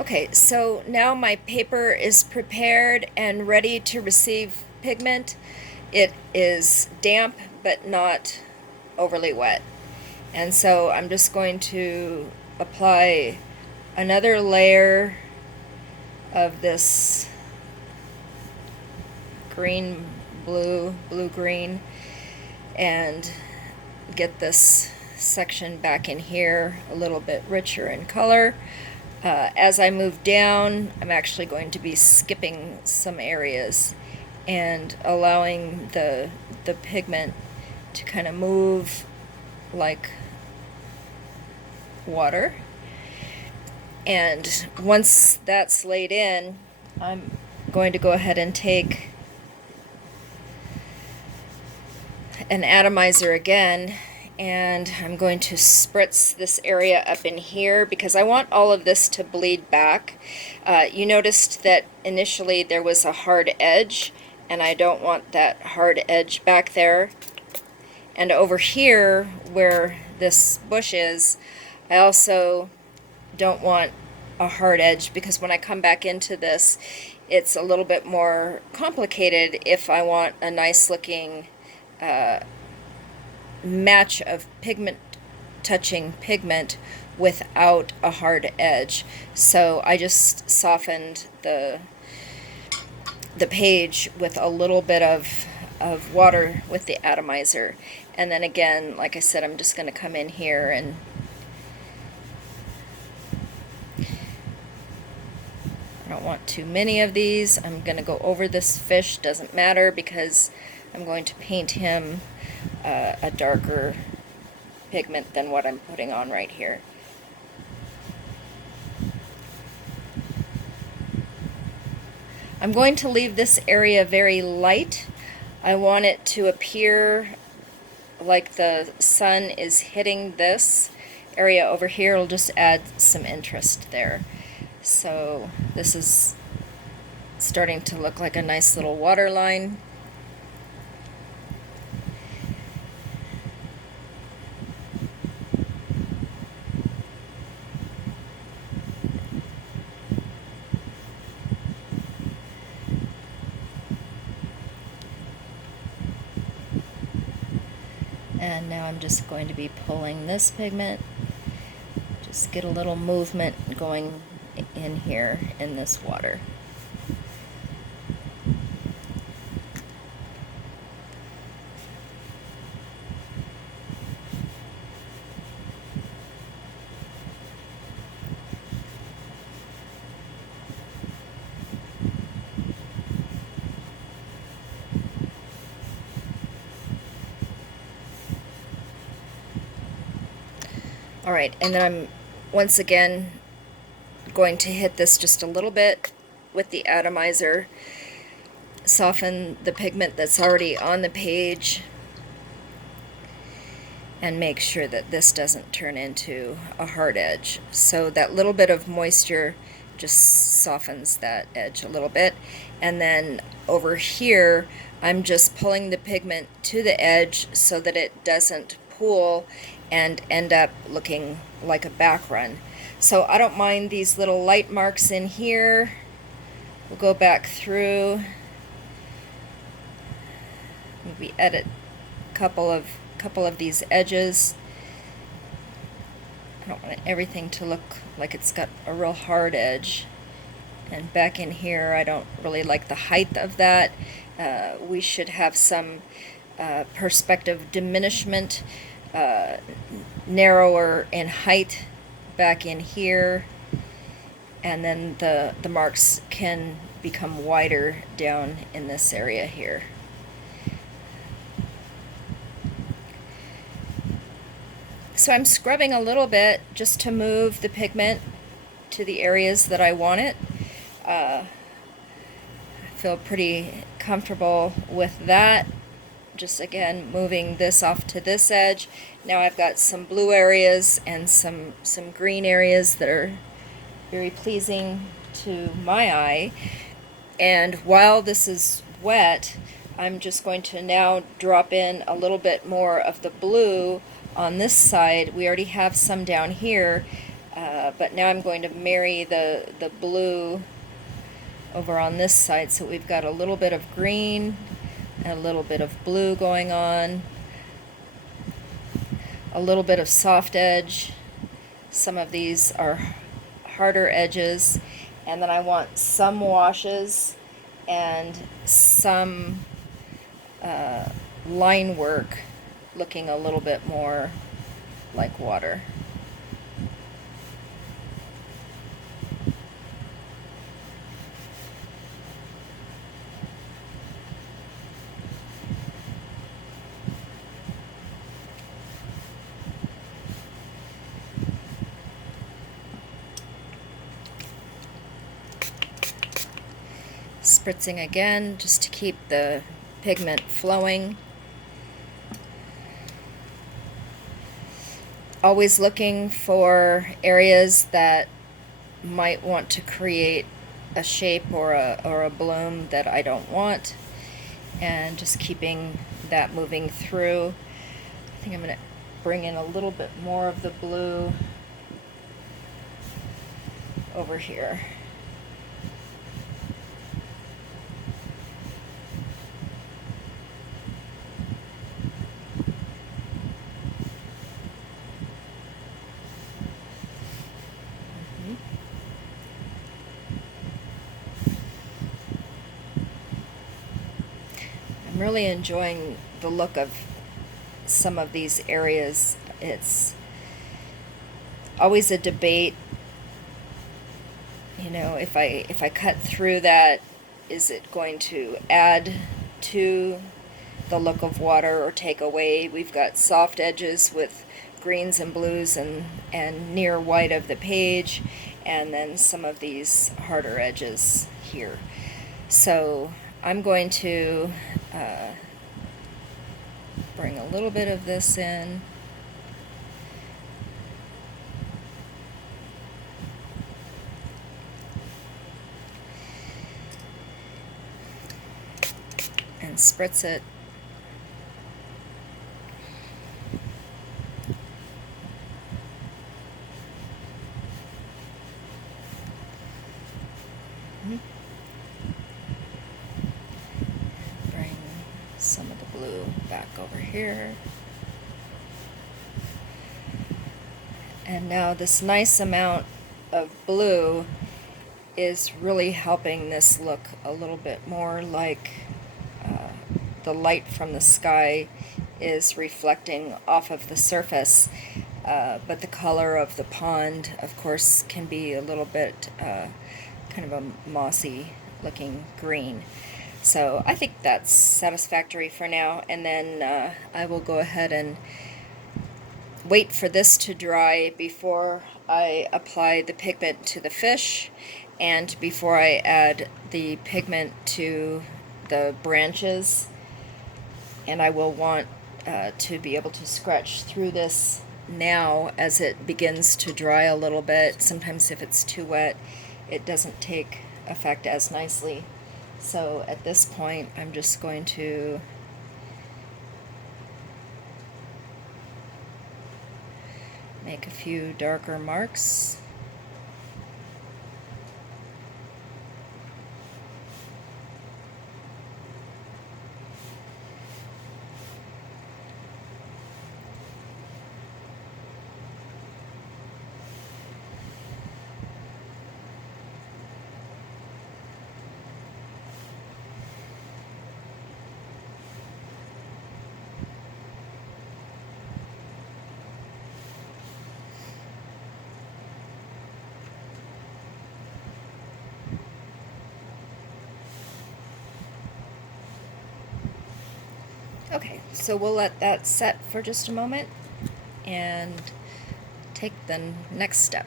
Okay, so now my paper is prepared and ready to receive pigment. It is damp but not overly wet. And so I'm just going to apply another layer of this green, blue green, and get this section back in here a little bit richer in color. As I move down, I'm actually going to be skipping some areas and allowing the pigment to kind of move like water. And once that's laid in, I'm going to go ahead and take an atomizer again, and I'm going to spritz this area up in here because I want all of this to bleed back. You noticed that initially there was a hard edge, and I don't want that hard edge back there. And over here where this bush is, I also don't want a hard edge because when I come back into this, it's a little bit more complicated if I want a nice looking match of pigment touching pigment without a hard edge. So I just softened the page with a little bit of water with the atomizer. And then again, like I said, I'm just going to come in here and I don't want too many of these. I'm going to go over this fish, doesn't matter, because I'm going to paint him a darker pigment than what I'm putting on right here. I'm going to leave this area very light. I want it to appear like the sun is hitting this area over here. It'll just add some interest there. So this is starting to look like a nice little water line. And now I'm just going to be pulling this pigment. Just get a little movement going in here in this water. Alright, and then I'm once again going to hit this just a little bit with the atomizer, soften the pigment that's already on the page, and make sure that this doesn't turn into a hard edge. So that little bit of moisture just softens that edge a little bit. And then over here, I'm just pulling the pigment to the edge so that it doesn't pool and end up looking like a back run. So I don't mind these little light marks in here. We'll go back through, maybe edit a couple of these edges. I don't want everything to look like it's got a real hard edge. And back in here, I don't really like the height of that. We should have some perspective diminishment, narrower in height back in here, and then the marks can become wider down in this area here. So I'm scrubbing a little bit just to move the pigment to the areas that I want it. I feel pretty comfortable with that. Just again moving this off to this edge. Now I've got some blue areas and some green areas that are very pleasing to my eye. And while this is wet, I'm just going to now drop in a little bit more of the blue on this side. We already have some down here, but now I'm going to marry the blue over on this side, so we've got a little bit of green and a little bit of blue going on, a little bit of soft edge. Some of these are harder edges, and then I want some washes and some line work looking a little bit more like water. Spritzing again just to keep the pigment flowing. Always looking for areas that might want to create a shape or a bloom that I don't want, and just keeping that moving through. I think I'm going to bring in a little bit more of the blue over here. I'm really enjoying the look of some of these areas. It's always a debate, you know, if I cut through that, is it going to add to the look of water or take away? We've got soft edges with greens and blues and near white of the page, and then some of these harder edges here. So I'm going to bring a little bit of this in. And spritz it. Bring some of the blue back over here. And now this nice amount of blue is really helping this look a little bit more like the light from the sky is reflecting off of the surface. But the color of the pond, of course, can be a little bit kind of a mossy looking green. So I think that's satisfactory for now, and then I will go ahead and wait for this to dry before I apply the pigment to the fish and before I add the pigment to the branches. And I will want to be able to scratch through this now as it begins to dry a little bit. Sometimes if it's too wet, it doesn't take effect as nicely. So at this point, I'm just going to make a few darker marks. Okay, so we'll let that set for just a moment and take the next step.